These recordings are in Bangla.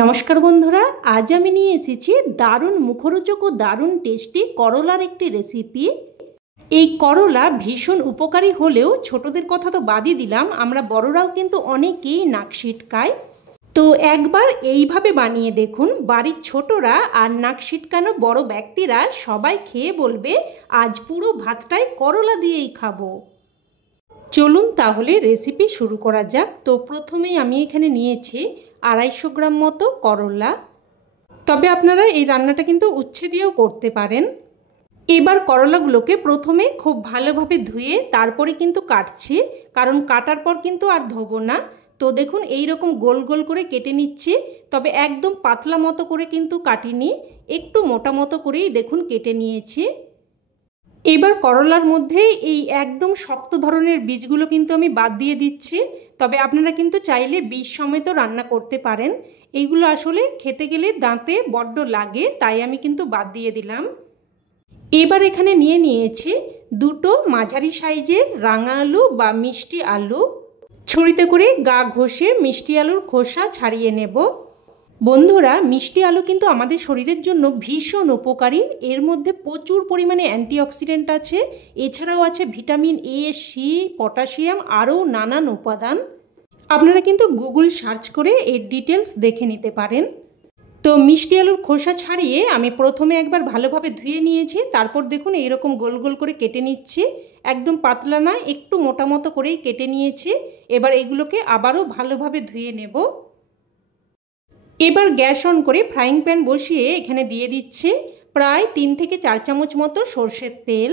নমস্কার বন্ধুরা, আজ আমি নিয়ে এসেছি দারুণ মুখরোচক ও দারুণ টেস্টি করলার একটি রেসিপি। এই করলা ভীষণ উপকারী হলেও ছোটদের কথা তো বাদই দিলাম, আমরা বড়রাও কিন্তু অনেকেই নাক সিটকায়। তো একবার এইভাবে বানিয়ে দেখুন, বাড়ির ছোটরা আর নাক সিটকানো বড় ব্যক্তিরা সবাই খেয়ে বলবে আজ পুরো ভাতটাই করলা দিয়েই খাবো। চলুন তাহলে রেসিপি শুরু করা যাক। তো প্রথমেই আমি এখানে নিয়েছি 250 গ্রাম মতো করলা, তবে আপনারা এই রান্নাটা কিন্তু উচ্ছে দিয়েও করতে পারেন। এবার করলাগুলোকে প্রথমে খুব ভালোভাবে ধুয়ে তারপরে কিন্তু কাটছি, কারণ কাটার পর কিন্তু আর ধোবো না। তো দেখুন এই রকম গোল গোল করে কেটে নিচ্ছি, তবে একদম পাতলা মতো করে কিন্তু কাটিনি, একটু মোটা মতো করেই দেখুন কেটে নিয়েছি। এবার করলার মধ্যে এই একদম শক্ত ধরনের বীজগুলো কিন্তু আমি বাদ দিয়ে দিচ্ছি, তবে আপনারা কিন্তু চাইলে বীজ সমেত রান্না করতে পারেন। এইগুলো আসলে খেতে গেলে দাঁতে বড্ড লাগে, তাই আমি কিন্তু বাদ দিয়ে দিলাম। এবার এখানে নিয়েছি দুটো মাঝারি সাইজের রাঙা আলু বা মিষ্টি আলু। ছুরিতে করে গা ঘষে মিষ্টি আলুর খোসা ছাড়িয়ে নেব। বন্ধুরা, মিষ্টি আলু কিন্তু আমাদের শরীরের জন্য ভীষণ উপকারী। এর মধ্যে প্রচুর পরিমাণে অ্যান্টিঅক্সিডেন্ট আছে, এছাড়াও আছে ভিটামিন এ, সি, পটাশিয়াম, আরও নানান উপাদান। আপনারা কিন্তু গুগল সার্চ করে এর ডিটেলস দেখে নিতে পারেন। তো মিষ্টি আলুর খোসা ছাড়িয়ে আমি প্রথমে একবার ভালোভাবে ধুয়ে নিয়েছি, তারপর দেখুন এইরকম গোল গোল করে কেটে নিচ্ছি। একদম পাতলা না, একটু মোটা মতো করেই কেটে নিয়েছি। এবার এগুলোকে আবারও ভালোভাবে ধুয়ে নেব। এবার গ্যাস অন করে ফ্রাইং প্যান বসিয়ে এখানে দিয়ে দিচ্ছি প্রায় 3 থেকে 4 চামচ মতো সর্ষের তেল।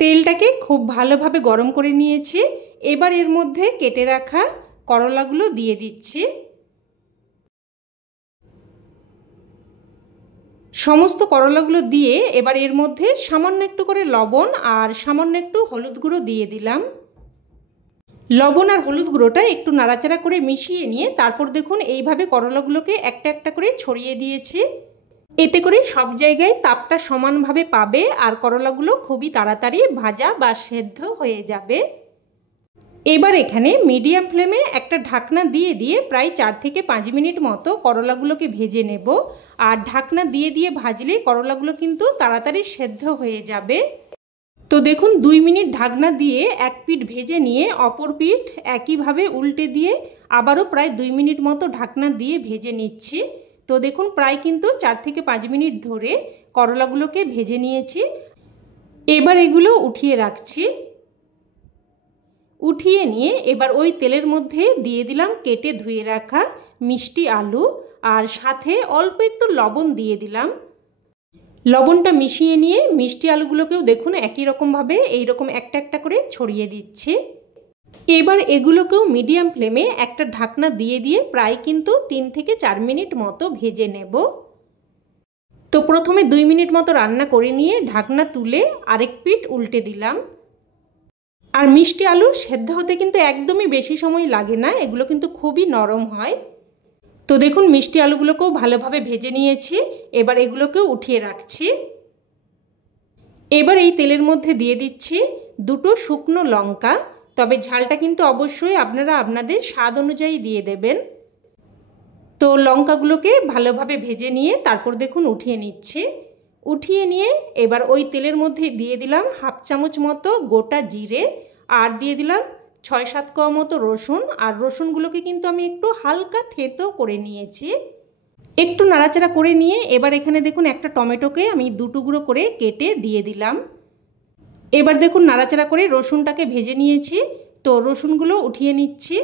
তেলটাকে খুব ভালোভাবে গরম করে নিয়েছি। এবার এর মধ্যে কেটে রাখা করলাগুলো দিয়ে দিচ্ছি। সমস্ত করলাগুলো দিয়ে এবার এর মধ্যে সামান্য একটু করে লবণ আর সামান্য একটু হলুদ গুঁড়ো দিয়ে দিলাম। লবণ আর হলুদ গুঁড়োটা একটু নাড়াচাড়া করে মিশিয়ে নিয়ে তারপর দেখুন এইভাবে করলাগুলোকে একটা একটা করে ছড়িয়ে দিয়েছি। এতে করে সব জায়গায় তাপটা সমানভাবে পাবে আর করলাগুলো খুবই তাড়াতাড়ি ভাজা বা সেদ্ধ হয়ে যাবে। এবার এখানে মিডিয়াম ফ্লেমে একটা ঢাকনা দিয়ে প্রায় 4 থেকে 5 মিনিট মতো করলাগুলোকে ভেজে নেব। আর ঢাকনা দিয়ে ভাজলে করলাগুলো কিন্তু তাড়াতাড়ি সেদ্ধ হয়ে যাবে। তো দেখুন 2 মিনিট ঢাকনা দিয়ে এক পিঠ ভেজে নিয়ে অপর পিঠ একইভাবে উল্টে দিয়ে আবারও প্রায় 2 মিনিট মতো ঢাকনা দিয়ে ভেজে নিচ্ছি। তো দেখুন প্রায় কিন্তু 4 থেকে 5 মিনিট ধরে করলাগুলোকে ভেজে নিয়েছি। এবার এগুলো উঠিয়ে রাখছি। উঠিয়ে নিয়ে এবার ওই তেলের মধ্যে দিয়ে দিলাম কেটে ধুয়ে রাখা মিষ্টি আলু, আর সাথে অল্প একটু লবণ দিয়ে দিলাম। লবণটা মিশিয়ে নিয়ে মিষ্টি আলুগুলোকেও দেখুন একই রকমভাবে এইরকম একটা একটা করে ছড়িয়ে দিচ্ছি। এবার এগুলোকেও মিডিয়াম ফ্লেমে একটা ঢাকনা দিয়ে প্রায় কিন্তু 3 থেকে 4 মিনিট মতো ভেজে নেব। তো প্রথমে 2 মিনিট মতো রান্না করে নিয়ে ঢাকনা তুলে আরেক পিঠ উল্টে দিলাম। আর মিষ্টি আলু সেদ্ধ হতে কিন্তু একদমই বেশি সময় লাগে না, এগুলো কিন্তু খুবই নরম হয়। তো দেখুন মিষ্টি আলুগুলোকেও ভালোভাবে ভেজে নিয়েছি। এবার এগুলোকেও উঠিয়ে রাখছি। এবার এই তেলের মধ্যে দিয়ে দিচ্ছি দুটো শুকনো লঙ্কা, তবে ঝালটা কিন্তু অবশ্যই আপনারা আপনাদের স্বাদ অনুযায়ী দিয়ে দেবেন। তো লঙ্কাগুলোকে ভালোভাবে ভেজে নিয়ে তারপর দেখুন উঠিয়ে নিচ্ছি। উঠিয়ে নিয়ে এবার ওই তেলের মধ্যে দিয়ে দিলাম হাফ চামচ মতো গোটা জিরে, আর দিয়ে দিলাম 6-7 কোয়া মতো রসুন। আর রসুনগুলোকে কিন্তু আমি একটু হালকা থেঁতো করে নিয়েছি। একটু নাড়াচাড়া করে নিয়ে এবার এখানে দেখুন একটা টমেটোকে আমি 2 টুকরো করে কেটে দিয়ে দিলাম। এবার দেখুন নাড়াচাড়া করে রসুনটাকে ভেজে নিয়েছি। তো রসুনগুলো উঠিয়ে নিচ্ছি।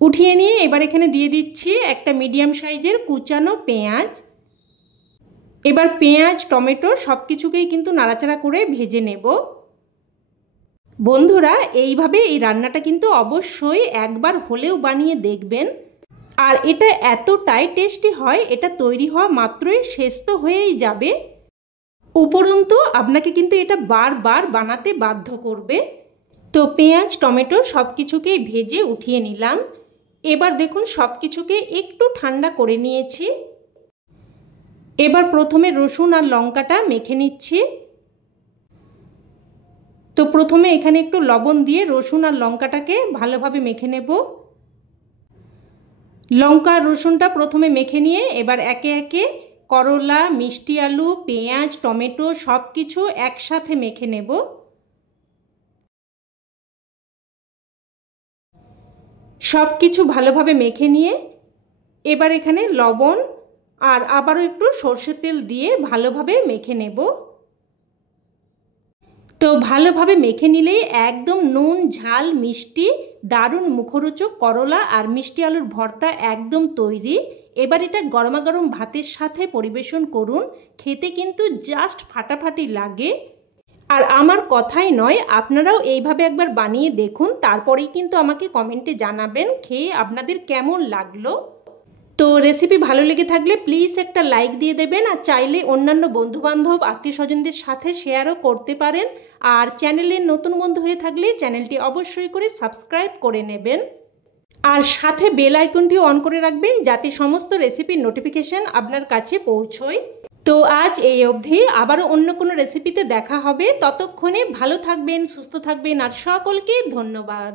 উঠিয়ে নিয়ে এবার এখানে দিয়ে দিচ্ছি একটা মিডিয়াম সাইজের কুচানো পেঁয়াজ। এবার পেঁয়াজ, টমেটো সব কিছুকেই কিন্তু নাড়াচাড়া করে ভেজে নেব। বন্ধুরা, এইভাবে এই রান্নাটা কিন্তু অবশ্যই একবার হলেও বানিয়ে দেখবেন। আর এটা এতটাই টেস্টি হয়, এটা তৈরি হওয়া মাত্রই শেষ তো হয়েই যাবে, উপরন্তু আপনাকে কিন্তু এটা বারবার বানাতে বাধ্য করবে। তো পেঁয়াজ, টমেটো সব কিছুকেই ভেজে উঠিয়ে নিলাম। এবার দেখুন সব কিছুকে একটু ঠান্ডা করে নিয়েছি। এবার প্রথমে রসুন আর লঙ্কাটা মেখে নিচ্ছি। তো প্রথমে এখানে একটু লবণ দিয়ে রসুন আর লঙ্কাটাকে ভালোভাবে মেখে নেব। লঙ্কা আর রসুনটা প্রথমে মেখে নিয়ে এবার একে একে করলা, মিষ্টি আলু, পেঁয়াজ, টমেটো সব কিছু একসাথে মেখে নেব। সব কিছু ভালোভাবে মেখে নিয়ে এবার এখানে লবণ আর আবারও একটু সর্ষের তেল দিয়ে ভালোভাবে মেখে নেব। তো ভালোভাবে মেখে নিলে একদম নুন ঝাল মিষ্টি দারুণ মুখরোচক করলা আর মিষ্টি আলুর ভর্তা একদম তৈরি। এবার এটা গরমাগরম ভাতের সাথে পরিবেশন করুন, খেতে কিন্তু জাস্ট ফাটাফাটি লাগে। আর আমার কথাই নয়, আপনারাও এইভাবে একবার বানিয়ে দেখুন, তারপরেই কিন্তু আমাকে কমেন্টে জানাবেন খেয়ে আপনাদের কেমন লাগলো। তো রেসিপি ভালো লেগে থাকলে প্লিজ একটা লাইক দিয়ে দেবেন, আর চাইলে অন্যান্য বন্ধুবান্ধব আত্মীয় স্বজনদের সাথে শেয়ারও করতে পারেন। আর চ্যানেলের নতুন বন্ধু হয়ে থাকলে চ্যানেলটি অবশ্যই করে সাবস্ক্রাইব করে নেবেন, আর সাথে বেল আইকনটিও অন করে রাখবেন যাতে সমস্ত রেসিপির নোটিফিকেশন আপনার কাছে পৌঁছয়। তো আজ এই অবধি, আবারও অন্য কোনো রেসিপিতে দেখা হবে। ততক্ষণে ভালো থাকবেন, সুস্থ থাকবেন, আর সকলকে ধন্যবাদ।